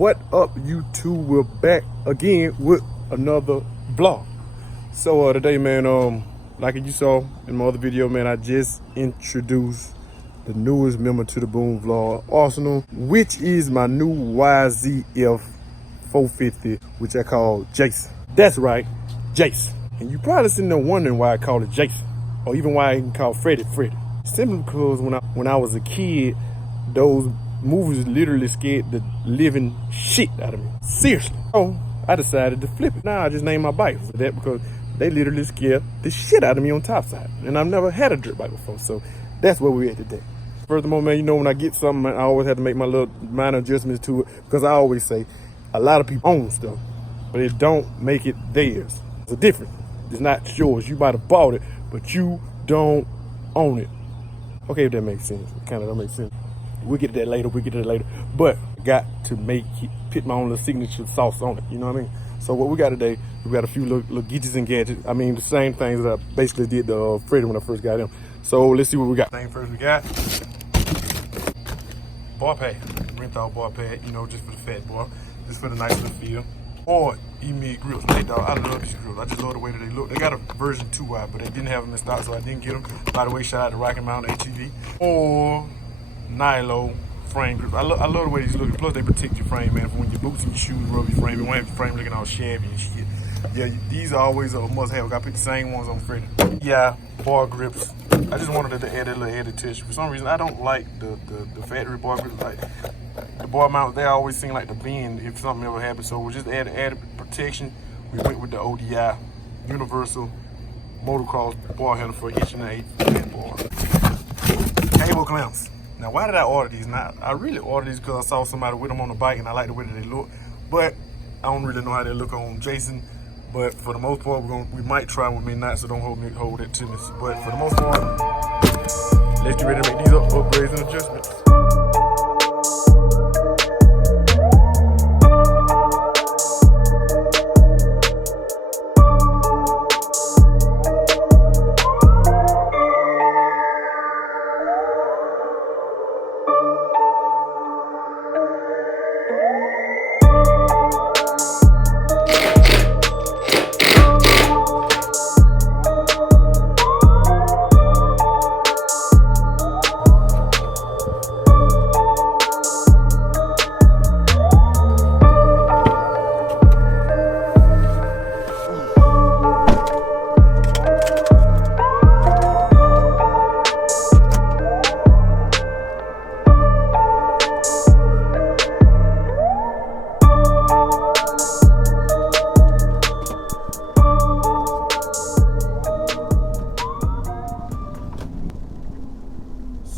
What up, YouTube? We're back again with another vlog. So today, man, like you saw in my other video, man, I just introduced the newest member to the Boone vlog arsenal, which is my new YZF 450, which I call Jason. That's right, Jason. And you probably sitting there wondering why I call it Jason, or even why I can call Freddy. Simply because when I was a kid, those movies literally scared the living shit out of me. Seriously. So I decided to flip it. Now I just named my bike for that because they literally scared the shit out of me on topside. And I've never had a dirt bike before, so that's where we're at today. Furthermore, man, you know, when I get something, I always have to make my little minor adjustments to it, because I always say a lot of people own stuff, but it don't make it theirs. It's a difference. It's not yours. You might have bought it, but you don't own it. Okay, if that makes sense. It kind of don't make sense. We'll get to that later. But I got to put my own little signature sauce on it. You know what I mean? So what we got today, we got a few little gadgets and gadgets. I mean, the same things that I basically did to Freddy when I first got him. So let's see what we got. Thing first we got bar pad, Renthal bar pad. You know, just for the fat boy, just for the nice little feel. Or E-Mid grills. Hey dog, I love these grills. I just love the way that they look. They got a version 2 wide, but they didn't have them in stock, so I didn't get them. By the way, shout out to Rocky Mountain ATV. Or Nilo frame grips. I love the way these look. Plus they protect your frame, man, from when your boots and your shoes rub your frame. You want your frame looking all shabby and shit. Yeah, these are always a must have. I picked the same ones on Freddy. Yeah, bar grips. I just wanted to add a little added touch. For some reason, I don't like the factory bar grips. Like the bar mount, they always seem like the bend if something ever happens. So we just added protection. We went with the ODI Universal Motocross bar handle for 1/8" bar. Cable clamps. Now, why did I order these? Now, I really ordered these because I saw somebody with them on the bike and I like the way that they look. But I don't really know how they look on Jason. But for the most part, we might try, we may not, so don't hold that to me. But for the most part, let's get ready to make these upgrades and adjustments.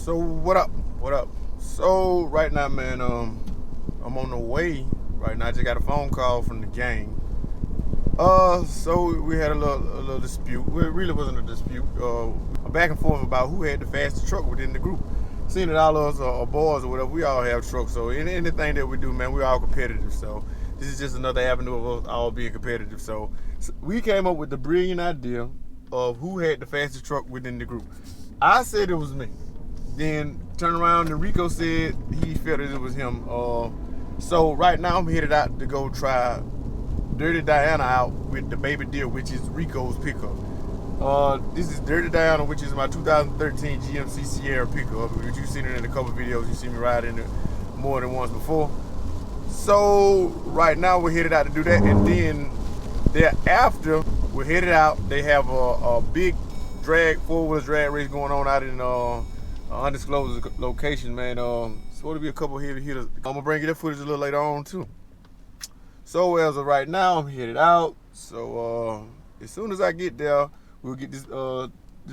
So what up? So right now, man, I'm on the way right now. I just got a phone call from the gang. So we had a little dispute. Well, it really wasn't a dispute. A back and forth about who had the fastest truck within the group. Seeing that all of us are boys or whatever, we all have trucks. So in anything that we do, man, we're all competitive. So this is just another avenue of us all being competitive. So we came up with the brilliant idea of who had the fastest truck within the group. I said it was me. Then turned around and Rico said he felt that it was him. So right now I'm headed out to go try Dirty Diana out with the baby deer, which is Rico's pickup. This is Dirty Diana, which is my 2013 GMC Sierra pickup. Which you've seen it in a couple videos. You've seen me ride in it more than once before. So right now we're headed out to do that, and then thereafter we're headed out. They have a big four-wheel drag race going on out in undisclosed location, man. It's supposed to be a couple heavy hitters. I'm gonna bring you that footage a little later on too. So as of right now, I'm headed out. So as soon as I get there, we'll get this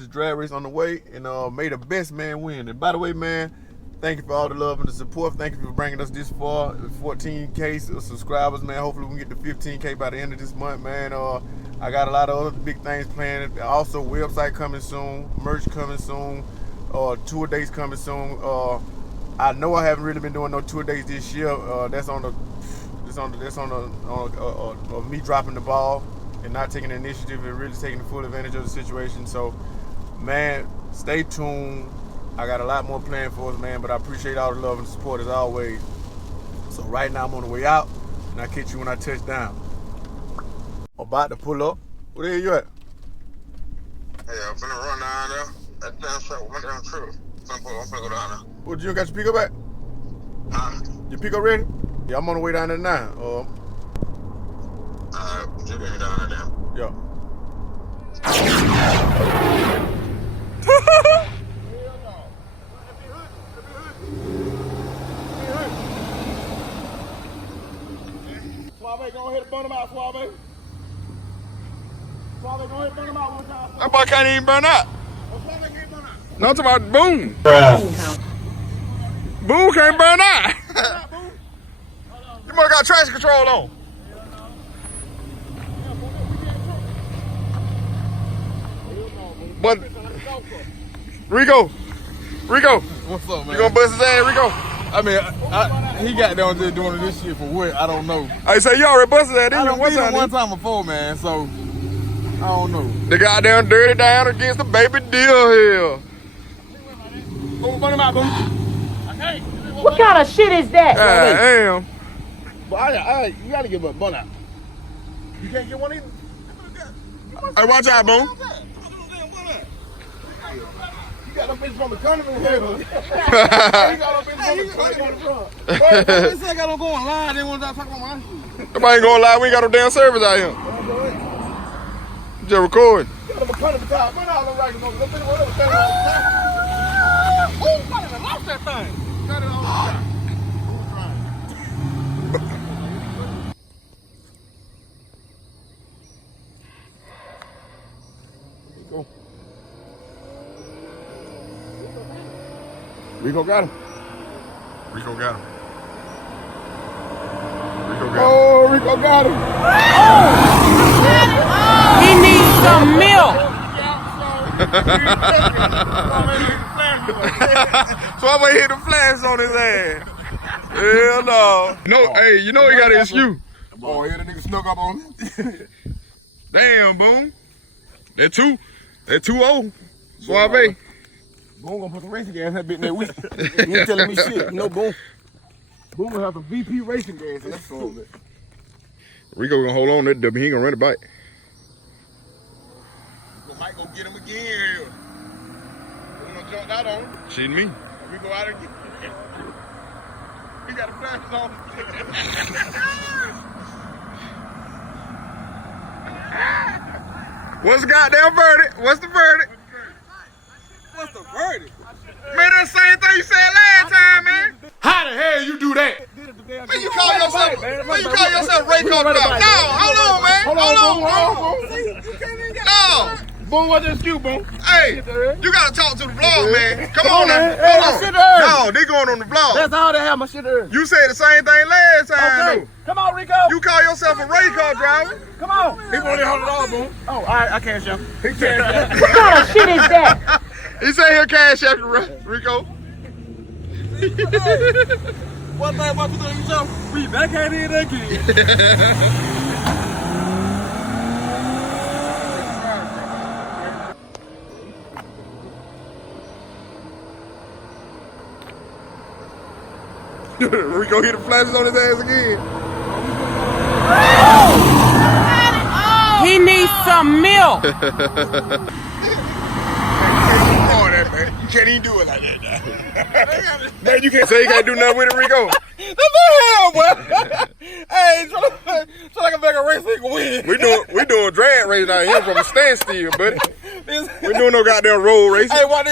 drag race on the way, and may the best man win. And by the way, man, thank you for all the love and the support. Thank you for bringing us this far. 14K subscribers, man. Hopefully we can get to 15K by the end of this month, man. I got a lot of other big things planned. Also, website coming soon, merch coming soon. Tour dates coming soon. I know I haven't really been doing no tour dates this year. That's on me dropping the ball and not taking the initiative and really taking full advantage of the situation. So, man, stay tuned. I got a lot more planned for us, man, but I appreciate all the love and support as always. So right now I'm on the way out, and I'll catch you when I touch down. I'm about to pull up. Where the hell you at? Hey, I'm finna run down there. That damn truck went down the truck. I'm finna go down there. What, you got your pickup at? Your pickup ready? Yeah, I'm on the way down there now. Just get down there now. Yeah. Suave, go ahead and burn them out, Suave. Suave, go ahead and burn them out one time. That boy can't even burn out. Suave can't burn out. No, I'm talking about Boone. Boone can't burn out. You must got traction control on. But Rico. What's up, man? You gonna bust his ass, Rico? I mean, he got down just doing this shit for what? I don't know. I say you already busted that, I didn't you? done beat him one time before, man, so I don't know. The goddamn dirty down against the baby deal here. Boom, burn him out, boom. What kind of shit is that? Damn. But you gotta give a bun out. You can't get one either? Hey, watch out, Boone. You got a bitch from the country in here. You got a bitch from the front. They said I got them going live. They want to talk about my shit. Nobody ain't gonna lie, we ain't got no damn service out here. Just recording. You got them country top. Run out the right. Ooh, I done lost that thing. Got it on the top. Rico got him. Rico got him. Oh, Rico got him. He needs some milk. So I'm gonna hit the flash on his ass. Hell no. No, hey, you know he got an excuse. Oh, yeah, the nigga snuck up on him. Damn, Boone. That 2-0. Suave. Boom gonna put some racing gas in that bit that week. You ain't telling me shit. You know, Boom. Boom gonna have some VP racing gas in that song. Rico gonna hold on to that W. He ain't gonna run it back. Might go get him again. We're gonna jump out on him. Cheating me. We go out again. He got a flash on. What's the goddamn verdict? What's the verdict? What's the verdict? Man, that same thing you said last time, man. How the hell you do that? Man, you call yourself Ray Coach. No, hold on, man. Hold on. No. Boom, what's the excuse, Boom? Hey, you gotta talk to the vlog, man. Come on, man. Hey, my shit early. No, they going on the vlog. That's all they have, my shit early. You said the same thing last time, Okay, come on, Rico. You call yourself a Ray Car driver. Come on. He wanted $100, Boom. Oh, all right, I can't show. He can't. What kind of shit is that? He said he'll cash after Rico. One thing about you show, we back at it again. Rico hit the flashes on his ass again. He needs some milk. You can't even do it like that, man, you can't say you can't do nothing with it, Rico. That's the hell, boy. Hey, so like a make a race nigga win. We doing drag race out here from a standstill, buddy. We doing no goddamn road race. Hey, what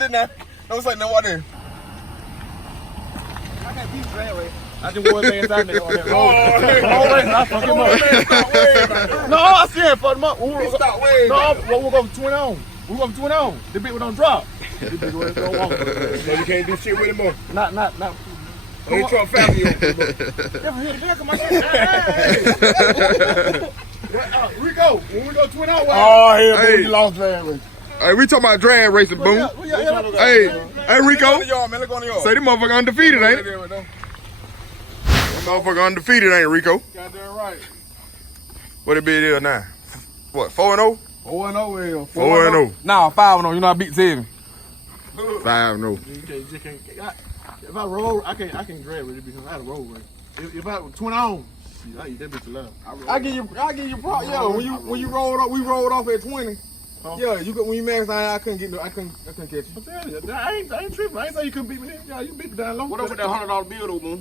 did not? Don't say no, what did? I can't beat drag race. I just want to say inside nigga on that road. I fuck him up. No, I said fuck him up. Stop way. No, we'll go for 20 on. We go for 20 on. The bit we don't drop. The bit we don't walk. So you can't do shit with him more. Not. Only truck family on. Never hit a vehicle, my shit. Rico, when we go 20 on, Oh, hell, hey, you lost drag race. Hey, we talking about drag racing, Boom. Hey, Rico. Look on the yard. Say this motherfucker undefeated, ain't it? This motherfucker undefeated, ain't it, Rico? Goddamn right. What it be there now? What, 4-0? 4-0, 4-0. Nah, 5-0. You know I beat 7. 5-0. If I roll, I can't drag with it because I had a roll race. if I was 20 on, shit, I eat that bitch alive. I give you pro. Yeah, when you rolled up, we rolled off at 20. Yeah, when you maxed out, I couldn't catch you. I'm telling you, I ain't tripping. I ain't say you couldn't beat me. Yeah, you beat me down low. What up with that $100 bill though, man?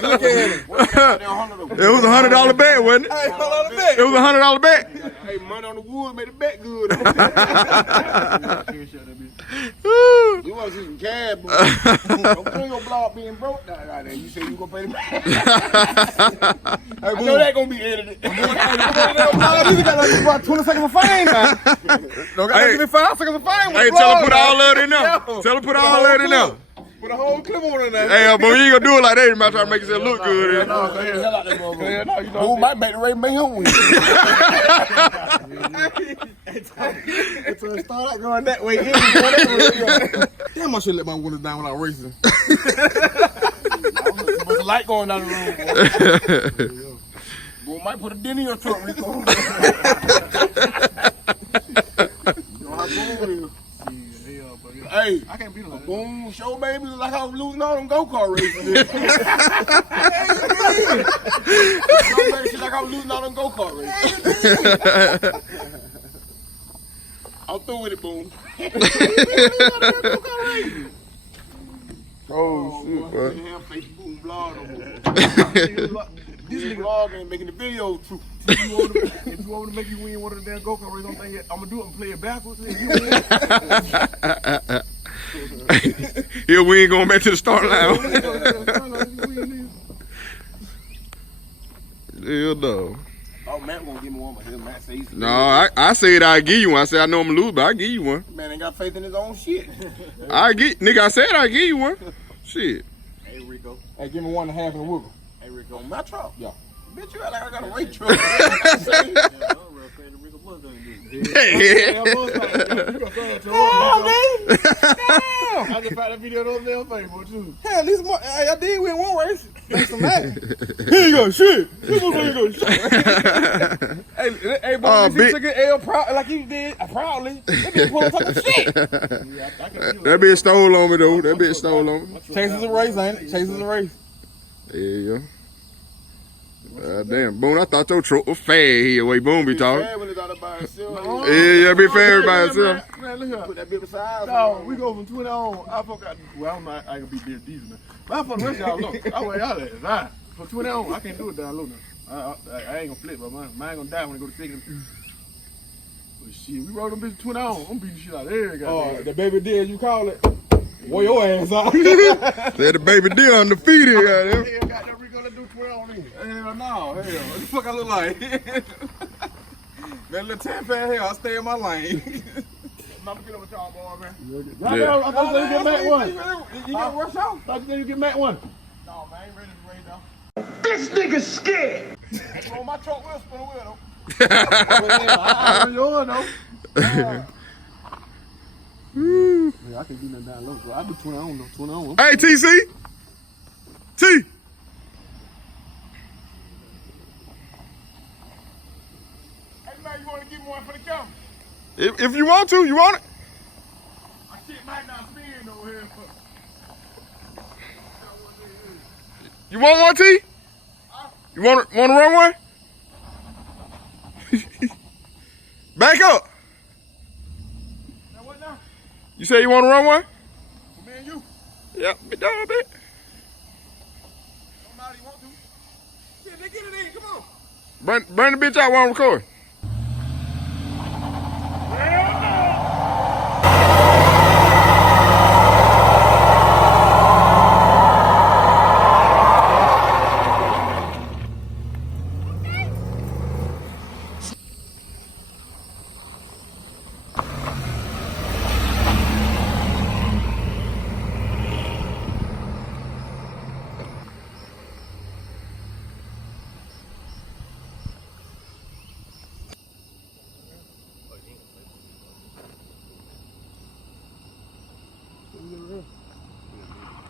Look at it. It was $100 bet, wasn't it? Hey, $100 bet. It was $100 bet. Hey, money on the wood made the bet good. You want to see some cash, boy? Don't put your blog being broke down right there. You say you gonna pay the back. I know that gonna be edited. You got about 20 seconds of fame now. Don't got to give me 5 seconds of fame. Hey, tell her put all that in there. Tell her put all that in there. Put a whole clip on it now. Hey, but you ain't gonna do it like that. You might try to make yourself look good. Who might make the Ray Mayhem win? It's gonna start out going that way. Damn, I should let my window down without racing. There's a light going down the road. Boy, might put a dent in your truck, Rico. You know how Boone is. Hey, I can't beat him like that. Boone show baby like I was losing all them go-kart races. Show baby shit like I was losing all them go-kart races. I'm through with it, Boone. Oh, shit, bro. Damn Facebook blog no more. This nigga vlog ain't making the video true. If you want to make you win one of the damn go-kart races, I'm gonna do it and play it backwards. And you win. Here we ain't going back to the start line. Hell no. Oh, Matt won't give me one, but his Matt says he's No, I said I'd give you one. I said I know I'm gonna lose, but I'll give you one. Man ain't got faith in his own shit. Nigga, I said I'd give you one. Shit. Hey, Rico. Hey, give me 1.5 and a wiggle. Hey, Rico. On my truck? Yeah. Bitch, you act like I got a race truck. Hey. I just found that video on their Facebook too. Hell, at least I did win one race. Thanks to Matt. Here you go, shit. Hey, boy, if you took an L like you did, proudly, that bitch pulled talking shit. That bitch stole on me though. That bitch stole on me. Chase is a race, ain't it? Chase is a race. There you go. Damn, Boone, I thought your truck was fast here, way Boone be talking. When it's all by itself. Yeah, be fair by itself. Man, look here. Put that bit beside. No, we go from 20 on. I forgot. Well, I'm not. I can be diesel, man. But I for the rest of y'all look. I weigh y'all at right. From 20 on, I can't do it down low now. I ain't gonna flip, but mine gonna die when I go to second. But shit, we rode them bitches 20 on. I'm beating shit out of every guy. Oh, the baby deer, you call it? Weigh your ass out. Said the baby deer undefeated, goddamn. Hell, goddamn, we gonna do 20 on me. Hell no, hell. What the fuck I look like? That little 10 pad here, I stay in my lane. Mama, get up with y'all, boy, man. Yeah. I thought you get Matt one. You get rush out? I thought you get Matt one. No, man, I ain't ready to race though. This nigga's scared. On my truck will spin a wheel I yours though. Yeah, I can do nothing down low, bro. I do 20 on though. 20 on. Hey, TC. T. Hey, man, you want to give me one for the camera? If you want to, you want it? My shit might not spin over here. You want one, T? You want to run one? Back up. Now what now? You say you want to run one? For me and you. Yeah, bit down a bit. Don't matter, you want to. Yeah, they get it in, come on. Burn the bitch out while I'm recording.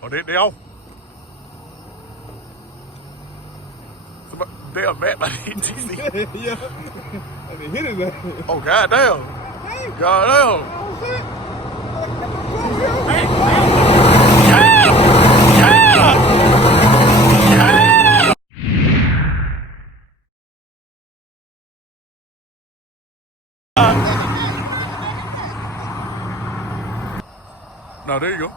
Oh, they off. They are mad by the TC. Yeah. I mean, hit his ass. Oh, goddamn. Goddamn. Hey, yeah! Yeah! there you go.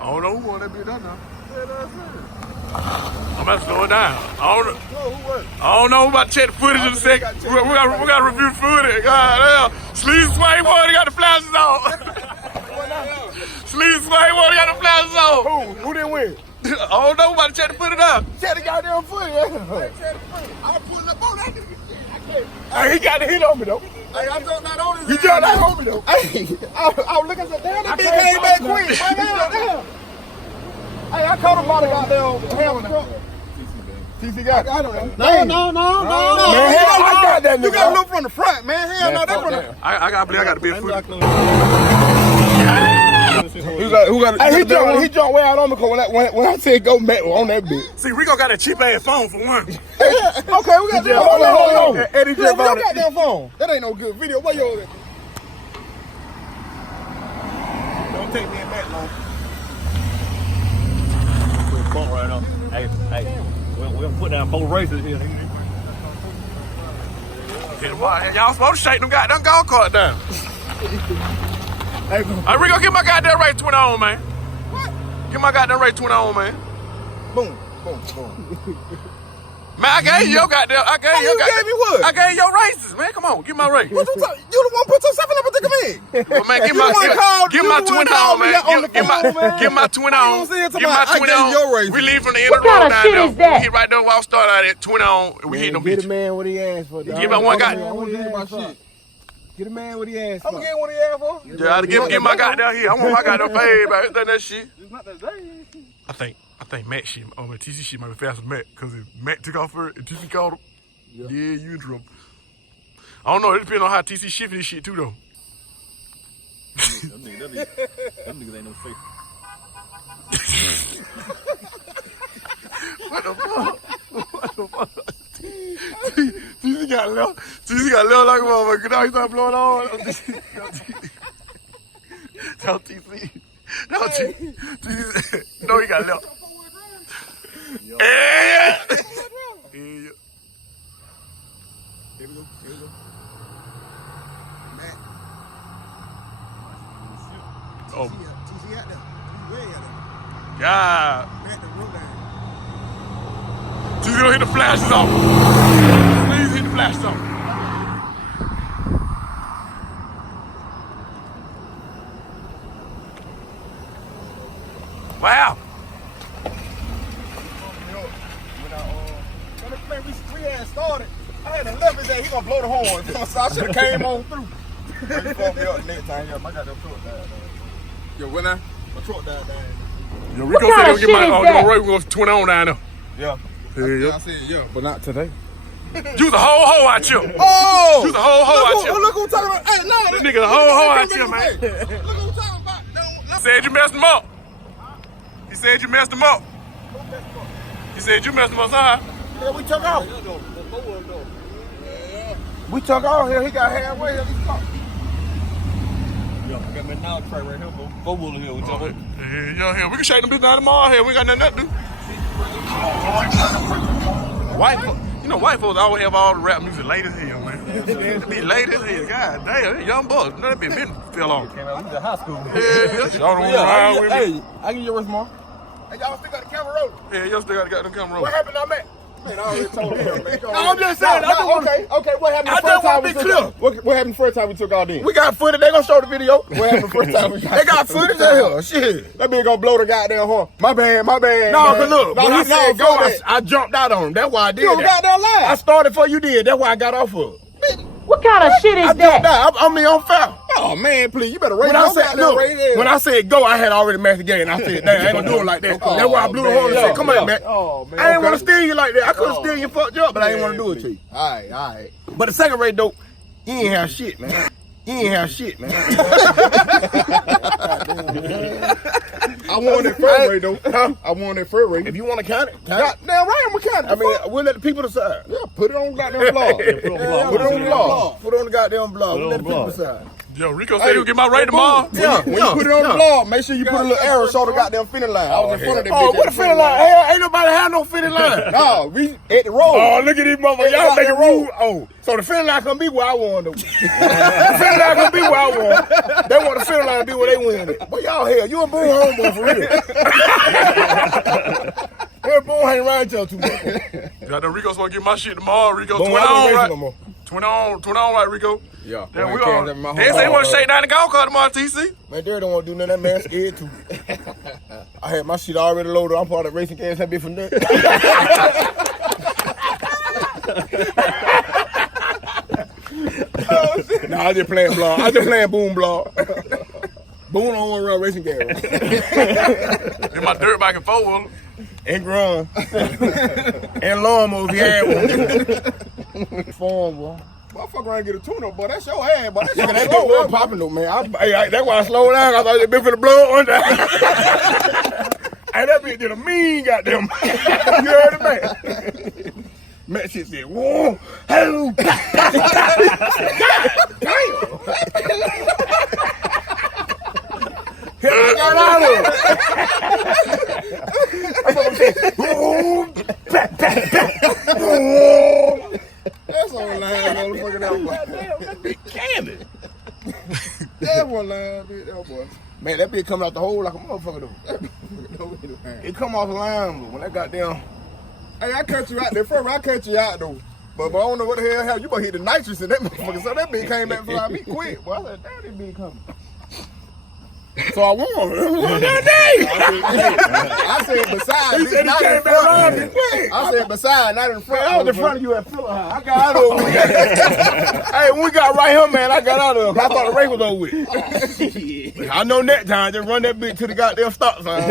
I don't know who want that bitch done now. I'm about to slow it down. I don't know. We're about to check the footage in a second. We got to review footage. God damn. Sleeve Sway Water got the flashes on. Sleeve Sway Water got the flashes on. Who didn't win? I don't know. We're about to check the footage out. Check the goddamn foot. I'm pulling up on that nigga. Hey, he got the hit on me though. Hey, I jumped out on his He ass. jumped out on me though. Hey, I was looking at damn, that bitch came back quick. Damn. Hey, I caught him by the goddamn helmet. TC got it. No. Man, hell, I got that nigga. You gotta look from the front, man. Hell no, that from the. I gotta believe I got the big footage. Who got it? Hey, he jumped way out on me because when I said go back on that bitch. See, Rico got a cheap ass phone for one. Okay, we got that. Hold on. Eddie We just bought got that phone. That ain't no good video. Where you at? Don't take me in that long. Bump right on. Hey, we'll put down both races here. Y'all supposed to shake them goddamn golf cart down. Hey, Rico, get my goddamn race 20 on, man. What? Get my goddamn race 20 on, man. Boom. Man, I gave you your goddamn. You gave me what? I gave you your races, man. Come on, get my race. What you talking? You the one put yourself in there, but think of me. Well, man, get my 20 on, man. Get my 20 on. Get my 20 on. We leave from the end of the road down there. We hit right there while I start out at 20 on. We hit them Get a bitches. man what he asked for. Give me one Get a man what he asked for. I'm gonna get what he asked for. Yeah, I get my goddamn here. I want my goddamn fade, man. That shit. I think Matt shit, TC shit might be faster than Matt, because if Matt took off first and TC called him, yeah, you in trouble. I don't know, it depends on how TC shifting this shit too, though. Them niggas ain't no safe. What the fuck? TC got left like a motherfucker. Now he started blowing on. Tell TC. No, he got left. Yeah. Here we go. Matt. Oh, TC out there. Way out there. God. Matt the road down. TC gonna hit the flashes off. Please hit the flashes off. Wow. Man, we had started. I had to left his ass. He gonna blow the horn. So I should have came on through. You fucked me up next time. Yeah, my goddamn truck died. Yo, when my truck died down. Yo, Rico said he'll get my Roy. We're going to 20 on down there. Yeah. Yeah. I said, yeah. But not today. You was a whole hoe out here. Oh! You was a whole hoe out here. Look who talking about. Hey, no. This nigga a whole hoe out here, man. Look who talking about. He said you messed him up. He said you messed him up. He said you messed him up, huh? Yeah, we took off. We took off here. He got halfway here. Yo, I got my now tray right here, bro. Four-wheeler here. What's up? Yeah, we can shake them bitches down tomorrow here. We ain't got nothing to do. White folks always have all the rap music late as hell, man. It be late as hell. God damn, young bucks. None of that been fell off. Came out of high school. Yeah. Y'all don't want to ride with me. Hey, I give you a response. Hey, y'all still got the camera rolling. Yeah, y'all still got the camera What rolling. happened on that? Man, I already told him. I'm just saying. Okay. What happened the first time we took out? What happened the first time we took out then? We got footage. They gonna show the video. What happened the first time we They got footage in here. Shit. That bitch gonna blow the goddamn horn. My bad. No, man. but look, when I said go, that. I jumped out on him. That's why I did You that. goddamn lie. I started before you did. That's why I got off of it. What kind of shit I is jumped that? out. I mean, I'm foul. Oh man, please, you better raise When I your said, goddamn look, raise when I said go, I had already matched the game. I said, damn, I ain't gonna do it like that. That's why I blew the horn and said, come on, man. Oh man. I ain't want to steal you like that. I could have steal you and fucked you up, but I ain't want to do it to you. All right. But the second race, though, you ain't have shit, man. I won that first race, though. I won that first race. If you want to count it, Damn right, I'm gonna count it. I mean, we'll let the people decide. Yeah, put it on goddamn blog. Put it on blog. Put it on the blog. Put it on the goddamn blog. We'll let the people decide. Yo, Rico said he'll get my rate tomorrow. Yeah, when you put it on the blog, make sure you put a little arrow show the goddamn finish line. I was in front of that bitch. Oh, what the finish line? Hey, ain't nobody have no finish line. No, we at the road. Oh, look at these motherfuckers. Y'all make a rule. Oh, so the finish line gonna be where I want though. The finish line gonna be where I want. They want the finish line to be where they win it. But y'all hell, you a Boone homeboy for real. Where Boone hang around each other too much. I know Rico's gonna get my shit tomorrow. Rico, Boone, 20 I don't on, race right? no more. 20 on, right, Rico? Yeah. Damn, we all. They say they want to shake down the golf cart tomorrow, TC. Man, they don't want to do none of that, man. Scared too. I had my shit already loaded. I'm part of the racing gas. That bitch from there. Nah, I just playing blog. I just playing Boone blog. Boone don't want to run racing gas. In my dirt bike and four-wheeler. And run. And lawnmower if you had one. Form, boy. Boy, I fuck around and get a tune-up, boy. That's your ass, boy. That's your That bitch was popping though, man. That's why I slowed down. I thought that bitch finna blow on that. Hey, that bitch did a mean goddamn. You heard it, man? Man, shit said, whoa, hello. I got out of it. That's on line, motherfucker. That boy. That bitch candy. That one line, bitch. That boy. Man, that bitch coming out the hole like a motherfucker though. It come off the line though. When that goddamn. Hey, I cut you out there. First, I cut you out though. But I don't know what the hell happened. You gonna hit the nitrous in that motherfucker. So that bitch came back flying me quick. Boy, I said, damn, this bitch coming. So I won. I said besides. He said he came back around me quick. I said besides, not in front. I was in front of you at Phillip High. I got out of it. Hey, when we got right here, man, I got out of it. I thought the race was over with. I know that time, just run that bitch to the goddamn stop sign.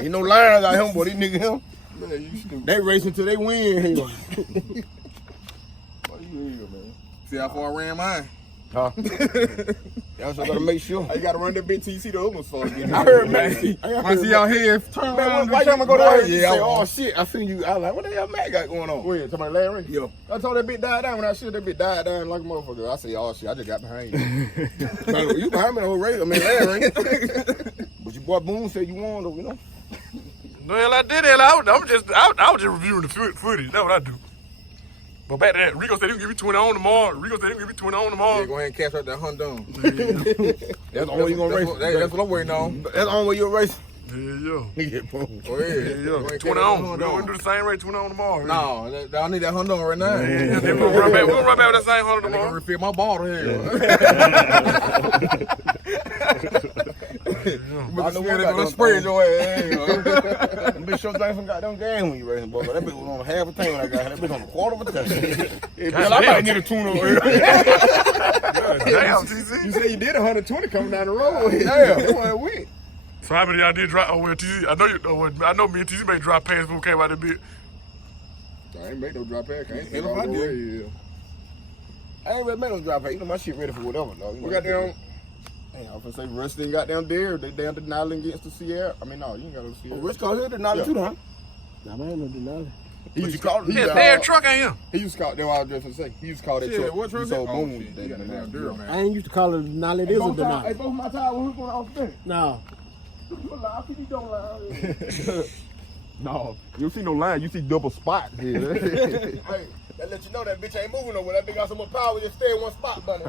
Ain't no lines out here, boy. These niggas here. Man, you stupid. They racing till they win here. What you here, man? See how far I ran mine? Huh? Y'all sure gotta make sure. You gotta run that bitch till you see the others start getting. I heard, man. I see y'all here. Turn around. Why y'all go there? Yeah, say, oh shit, I seen you. I was like, what the hell Matt got going on? Wait, talking about Larry? Yeah. I told that bitch died down when I shoot that bitch died down like a motherfucker. I said, oh shit, I just got behind you. You behind me the whole race. I mean, Larry. But your boy Boone said you won though, you know? No, hell, I did. Hell, I was just reviewing the footage. That's what I do. But back to that, Rico said he can give you 20 on tomorrow. Yeah, go ahead and cash out that $100. That's the only way you gonna race. That's what I'm waiting on. That's the only way you'll race. Yeah. Yeah, boom. Go Yeah. 20 on. We're going to do the same rate, 20 on tomorrow. No, I need that $100 right now. Yeah, then we'll run back with that same 100 I'm tomorrow. gonna refill my bottle here. I know what they're gonna spray your ass. Bitch, your thing from goddamn game when you racing, boy. That bitch was on half a tank when I got here. That bitch on a quarter of a tank. Hell, I might need a tune over here. Damn, TC. You said you did 120 coming down the road. Damn, that's why it went. So how many y'all did drop? Oh, well, TC, I know me and TC made drop pants before we came out of the bit. I ain't make no drop pack. I ain't really make no drop pack. You know my shit ready for whatever, dog. We got down. Hey, I was gonna say Russ didn't got down there. They down to Denali against the Sierra. I mean, no, you ain't got no Sierra. Oh, Russ called here Denali too, huh? Nah, man, ain't no Denali. He used to call it. Yeah, their truck ain't him. He used to call. That's what I was just gonna say. He used to call that truck. What truck? So boom, they got down there, man. I ain't used to call it a Denali. It is a Denali. Hey, both my tires were going off there. No. You lie, you don't lie. No, you don't see no line. You see double spots here. Hey, that let you know that bitch ain't moving nowhere. That bitch got so much power, just stay in one spot, buddy.